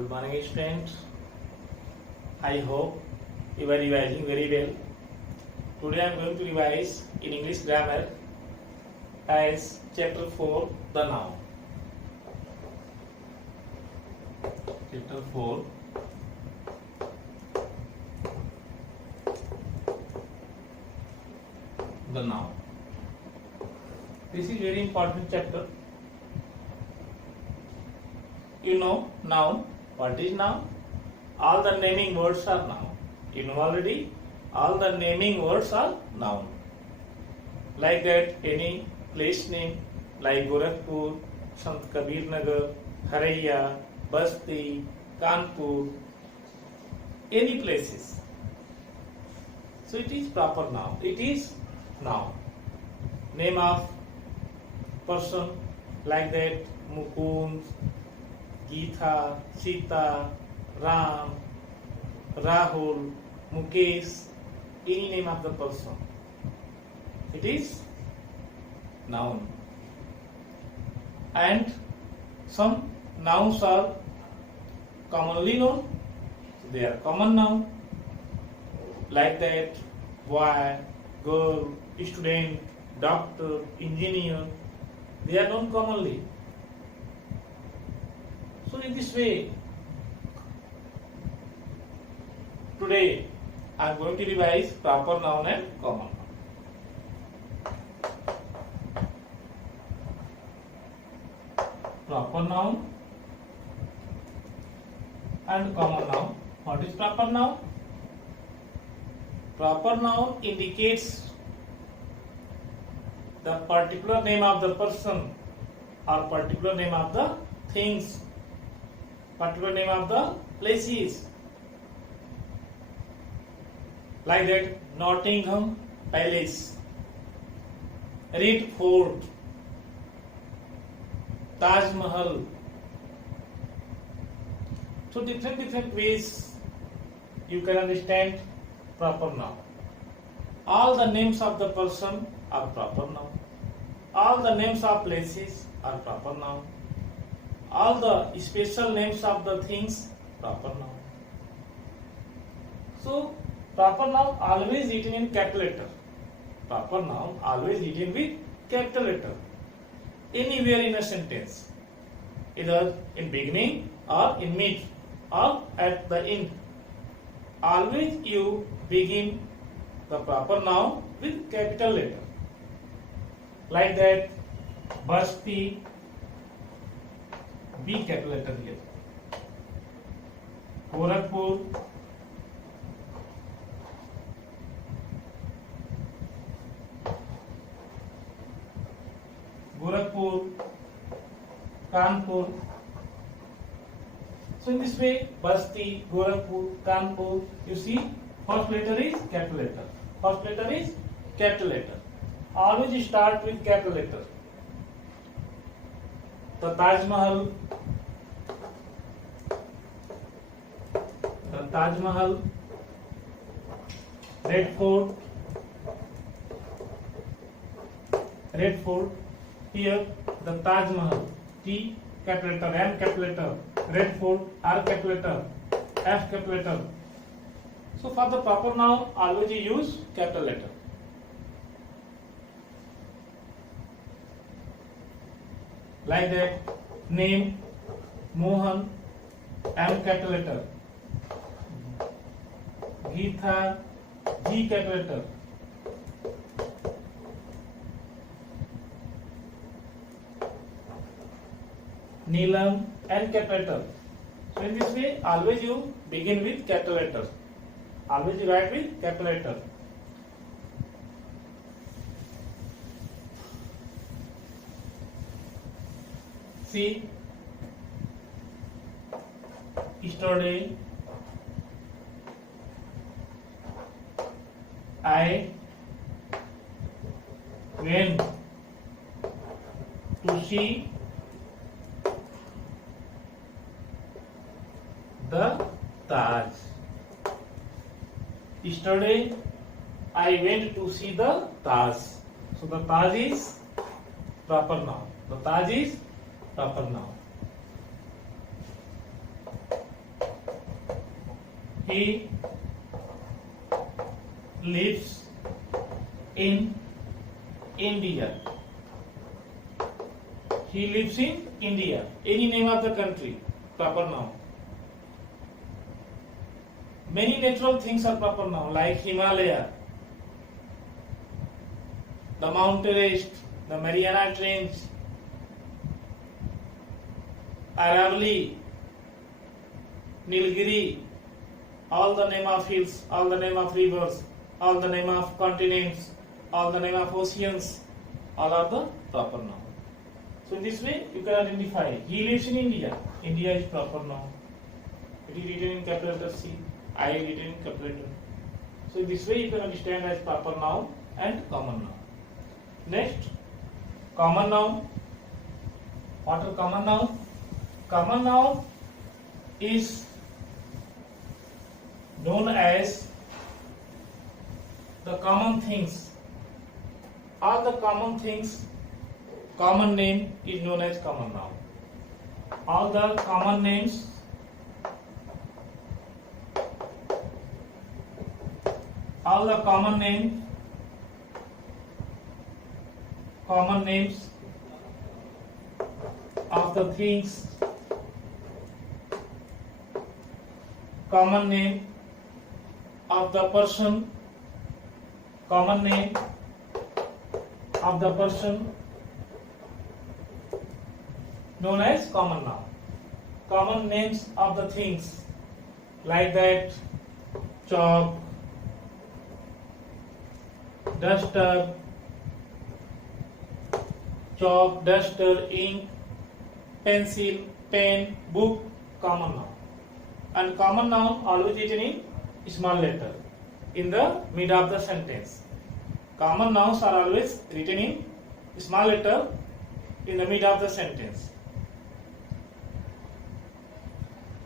Good morning, students. I hope you are revising very well. Today I am going to revise in English grammar as chapter 4, the noun. Chapter 4, the noun. This is very important chapter. You know noun. What is noun? All the naming words are noun. You know already. All the naming words are noun. Like that, any place name like Gorakhpur, Sant Kabir Nagar, Haraiya, Basti, Kanpur, any places. So it is proper noun. It is noun. Name of person like that, Mukund, Geetha, Sita, Ram, Rahul, Mukesh, any name of the person. It is noun. And some nouns are commonly known. They are common noun. Like that, boy, girl, student, doctor, engineer. They are known commonly. So in this way, today I am going to revise proper noun and common noun. Proper noun and common noun. What is proper noun? Proper noun indicates the particular name of the person or particular name of the things, particular name of the places. Like that, Nottingham Palace, Red Fort, Taj Mahal. So different ways you can understand proper noun. All the names of the person are proper noun. All the names of places are proper noun. All the special names of the things proper noun. So proper noun always written in capital letter. Proper noun always written with capital letter. Anywhere in a sentence, either in beginning or in mid or at the end. Always you begin the proper noun with capital letter. Like that, Basti, B capital letter here. Gorakhpur, Kanpur. So in this way, Basti, Gorakhpur, Kanpur, you see, first letter is capital letter. First letter is capital letter. Always start with capital letter. The Taj Mahal, Red Fort, here the Taj Mahal, T capital letter, M capital letter, Red Fort, R capital letter, F capital letter. So for the proper noun, always you use capital letter. Like that, name Mohan, M capital letter, Geetha, G capital letter, Neelam, N capital letter. So in this way, always you begin with capital letter. Always you write with capital letter. See, yesterday I went to see the Taj. Yesterday I went to see the Taj. So the Taj is proper noun. The Taj is proper noun. He lives in India. He lives in India. Any name of the country, proper noun. Many natural things are proper noun, like Himalaya, the Mount Everest, the Mariana Trench, Aravalli, Nilgiri, all the name of hills, all the name of rivers, all the name of continents, all the name of oceans, all are the proper noun. So in this way you can identify. He lives in India. India is proper noun. It is written in capital letter C. I written in capital letter. So in this way you can understand as proper noun and common noun. Next, common noun. What are common noun? Common noun is known as the common things. All the common things, common name is known as common noun. All the common names, all the common names of the things, common name of the person, common name of the person known as common noun. Common names of the things, like that chalk, duster, ink, pencil, pen, book, common noun. And common noun always written in small letter in the mid of the sentence. Common nouns are always written in small letter in the mid of the sentence.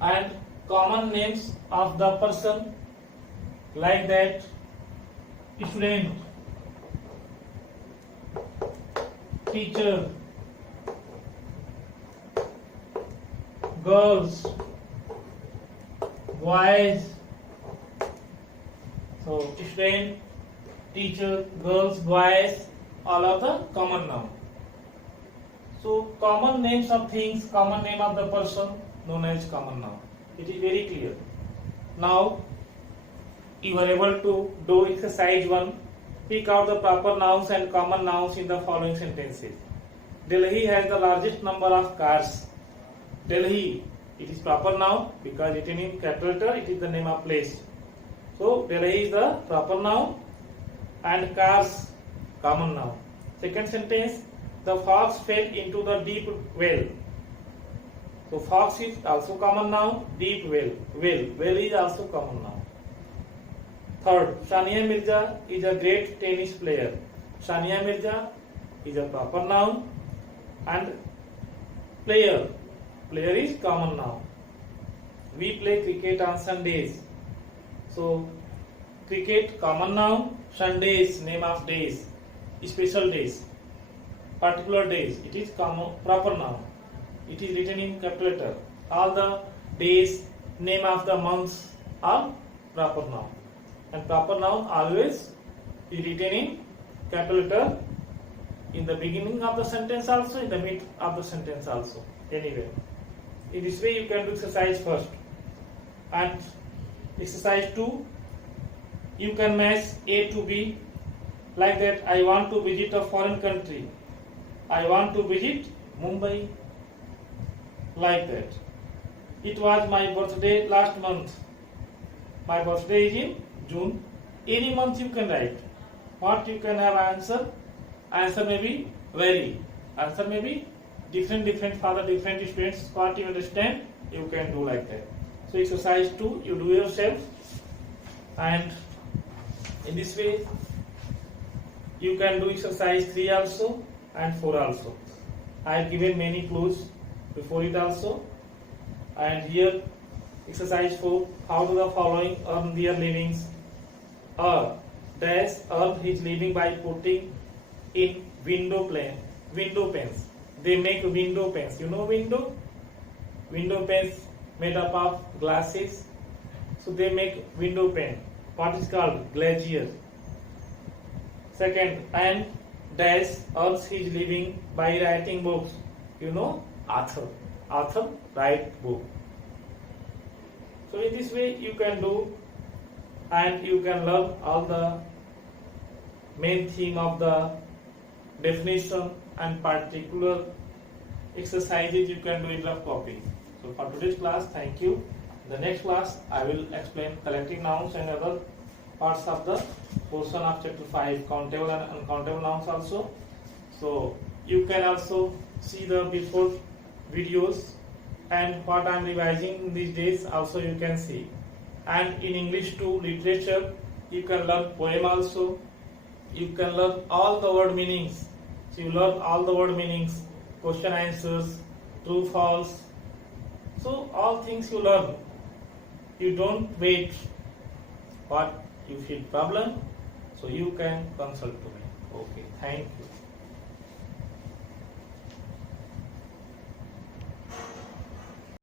And common names of the person, like that student, teacher, girls, boys. So student, teacher, girls, boys, all of the common noun. So common names of things, common name of the person known as common noun. It is very clear. Now you are able to do exercise 1. Pick out the proper nouns and common nouns in the following sentences. Delhi has the largest number of cars. Delhi, it is proper noun because written in capital letter, it is the name of place. So Delhi is the proper noun and cars common noun. Second sentence, the fox fell into the deep well. So fox is also common noun, deep well. Well is also common noun. Third, Sania Mirza is a great tennis player. Sania Mirza is a proper noun and player is common noun. We play cricket on Sundays. So cricket common noun, Sundays name of days, special days, particular days. It is common proper noun. It is written in capital letter. All the days, name of the months are proper noun. And proper noun always is written in capital letter in the beginning of the sentence also, in the mid of the sentence also. Anyway, in this way you can do exercise first. And exercise 2, you can match A to B, like that. I want to visit a foreign country. I want to visit Mumbai, like that. It was my birthday last month. My birthday is in June. Any month you can write. What you can have answer? Answer may be vary. Answer may be different for the different students. What you understand, you can do like that. So exercise 2, you do yourself, and in this way you can do exercise 3 also and 4 also. I have given many clues before it also. And here exercise 4, how do the following earn their livings? Earn his living by putting in window panes. They make window panes. You know window panes made up of glasses. So they make window pane. What is called glazier. Second, and dash earns his living by writing books. You know, author. Author write book. So in this way you can do, and you can learn all the main theme of the definition and particular exercises you can do in rough copy. So for today's class, thank you. In the next class, I will explain collective nouns and other parts of the portion of chapter 5, countable and uncountable nouns also. So you can also see the before videos, and what I am revising these days also you can see. And in English too, literature, you can learn poem also. You can learn all the word meanings. So you learn all the word meanings, question answers, true, false. So all things you learn. You don't wait. But you feel problem, so you can consult to me. Okay, thank you.